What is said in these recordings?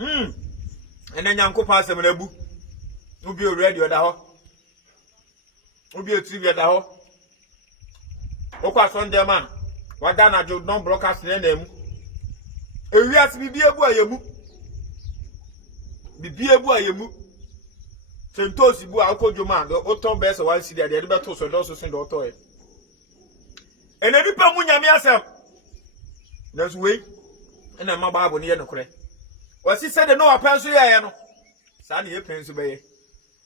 And then Yanko pass them a book. Will be ready or the ho. Will be a trivia the ho. Oka son dear man. What done I do non broadcast name? A we have to be a boy you be a boy you Sentosi bu alko joma the oton best one see there the better so don't send the auto. And any pa mu nyame asem. That's way. And my Bible near no correct. Was he said no apenso ye no. Sa na ye penso be ye.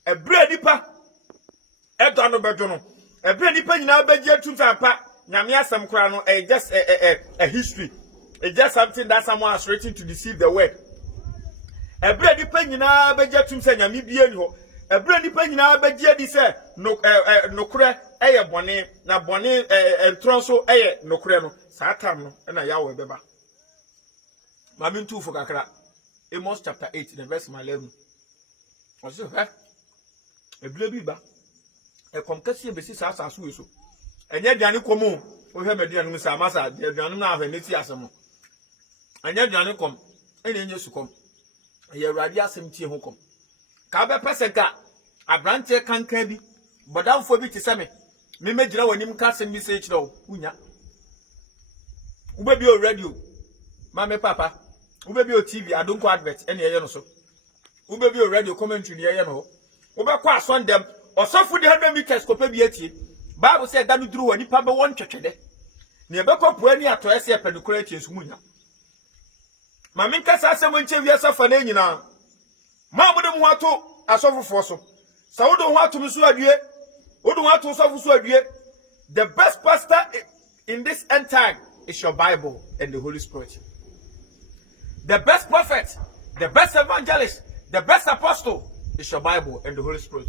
E bre nipa e do no bedo no. E bre nipa nyina begia tu fa nyame asem kora no just a history. It's just something that someone has written to deceive the world. E bre nipa nyina begia tu fa nyame bie ni ho. E bre nipa nyina begia di se no kore eye bone na bone entronso eye no kore no. Sa tam no na yawo beba. Mami tu for kakra. Amos chapter 8, the verse 11. What's it? A baby ba. A concussion basis as a so. And yet, Johnny Como, we have a dear Mr. Massa, the Januna and Nitiasamo. And yet, Johnny come, and then you come. Ye radia simti hokom. Kabe peseka, a branch can carry, but down for me to semi. Me made you when him casting message though, Unya. Ube be your radio, Mamma Papa. Ube be your TV, I don't go advert any air so. Ube be your radio commentary near you. Ube quite on them, or so for the 100 meters copabiety. Bible said that you drew any papa one church there. Near Beko Pueni at Toesia Penucrates Munya. Maminka Sassaman Chavia Safanina. Mamma don't want to, I suffer for so. So don't want to Musuadie, who don't want to suffer Suadie. The best pastor in this end time is your Bible and the Holy Spirit. The best prophet, the best evangelist, the best apostle is your Bible and the Holy Spirit.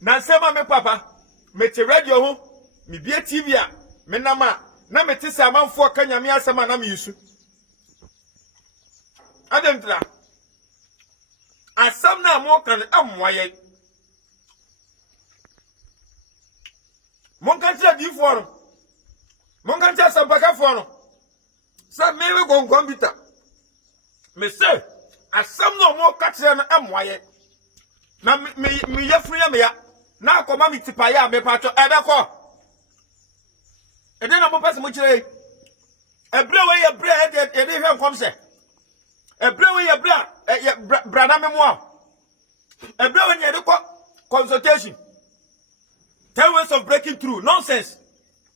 Nansema me papa, me te radio ho, me bie TV a, me nama, na me te se amanfo ka nyame asema na me yusu. Ademtra. Asam na mo kan amwaye. Mon kan tira di fo no. Mon kan tira sampaka fo no. Sa mewe gongon bita. Me say, asam no mo ka tira na amwaye. Na me yefru ya me ya. Na akoma mi tipa ya me pacho ebeko. Ede na mo pese mo kire. Ebre we ye bre e de hwe nkom se. Ebre we ye brana me mo. Ebre we ye de consultation. 10 ways of breaking through. Nonsense.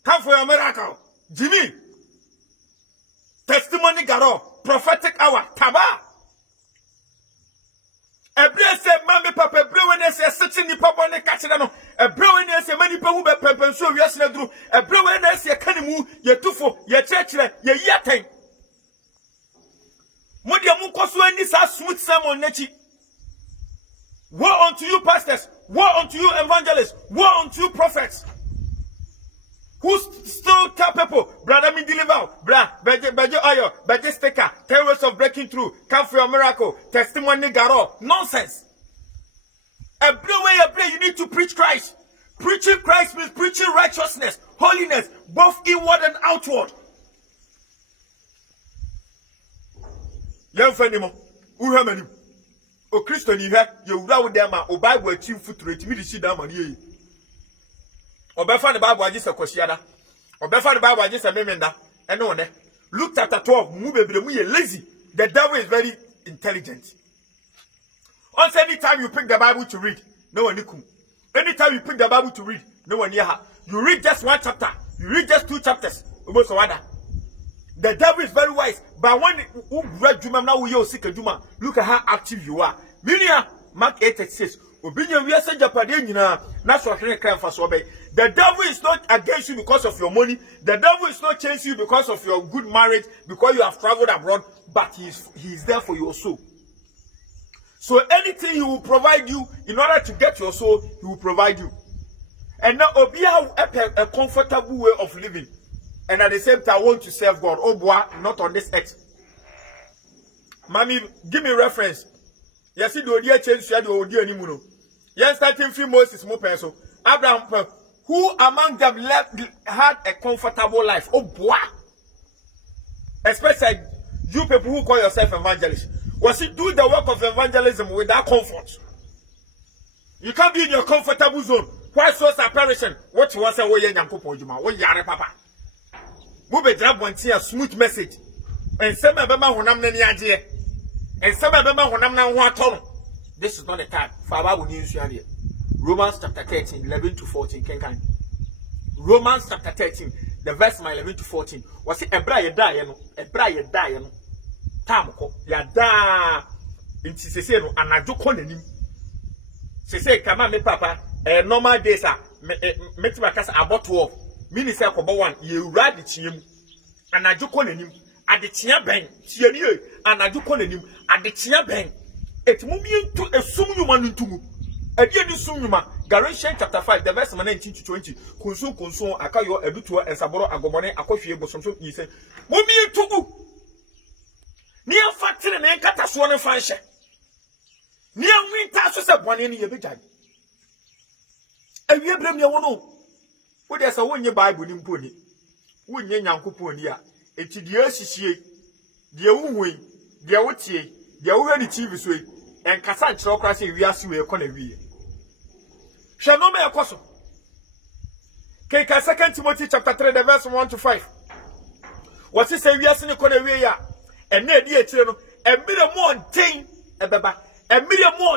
Come for your miracle. Jimmy. Testimony garo. Prophetic hour. Taba. Ebre se mami papa ebre we se sitting ni papa ne catch no. Ebre we se mani pa hu be pepenso wiase na duru. Ebre we se kanimu ye tufo ye chechire ye yaten. Modi amu koso ani sa smooth sermon nachi. Woe unto you pastors, woe unto you evangelists, woe unto you prophets. Who still tell people, brother me deliver, beje oil, beje sticker, 10 ways of breaking through, come for your miracle, testimony garo, nonsense. Everywhere you need to preach Christ. Preaching Christ means preaching righteousness, holiness, both inward and outward. Young Fenimo, Uhamani, O Christian, you have your them, O Bible, a team foot rate, me to see them on ye. Or Befa the Bible, just a Koshiana, or Befa the Bible, just a Memenda, and no one. Luke chapter 12, move lazy. The devil is very intelligent. Also, anytime you pick the Bible to read, no one come. Anytime you pick the Bible to read, no one near her. You read just one chapter, you read just 2 chapters. The devil is very wise, but when you read Juma now, you seek a Juma. Look at how active you are. Minia, Mark 8:6. Obinyo we say Japade nyina na so hwene crime for so be. The devil is not against you because of your money. The devil is not chasing you because of your good marriage, because you have traveled abroad, but he is there for your soul. So anything he will provide you in order to get your soul, he will provide you. And now Obia a comfortable way of living. And at the same time want to serve God. Oh boy, not on this earth. Mommy, give me reference. Yes, you do dear change the audio anymore. Yes, starting from Moses more pencil. Abraham, who among them had a comfortable life? Oh boy. Especially You people who call yourself evangelists, was it do the work of evangelism without comfort? You can't be in your comfortable zone. Why souls are perishing? What was a way in Yankopo Juma? What yare papa? Mube drab one tea a smooth message. And some of them honam nani idea. And some of them honam na waton. This is not the time for our news here. Romans chapter 13, 11 to 14. Can Romans chapter 13, the verse 11 to 14. Was it Ebra Yeda no? Ebra Yeda no? Tamko Yada. Inti sese no anadwo konanim. Sese kama me papa normal days a metima kasa about 12. Mini say kobo 1 ye wura de tiam. Anadwo konanim. Adetia ben tie ni anadwo konanim. Adetia ben. Etmumi ntu esum nyuma ntumu. Ade di sum nyuma. Galatians chapter 5 the verse 19 to 20. Kunsun akayo edutuo ensaboro agomone akofie bosomso yise. Mumi ntugu. Ni afatire na nkata so ne fanhye. Ni anwinta so se bone ne yebegyan. Awie brem ne wono. Wo de se wonye Bible ni mponi. Wonye Nyankopon ni a eti de asihie. De wuhui, de wotie, de wo hwani TV so yi. Enkasa nkyerɛ okra se wiase we ekɔ na wie. Hwɛ no me ekoso. Keka 2 Timothy chapter 3 the verse 1 to 5. What is say wiase ne kɔ na wie ya. And na di etire no, emire mo nten ebeba. Emire mo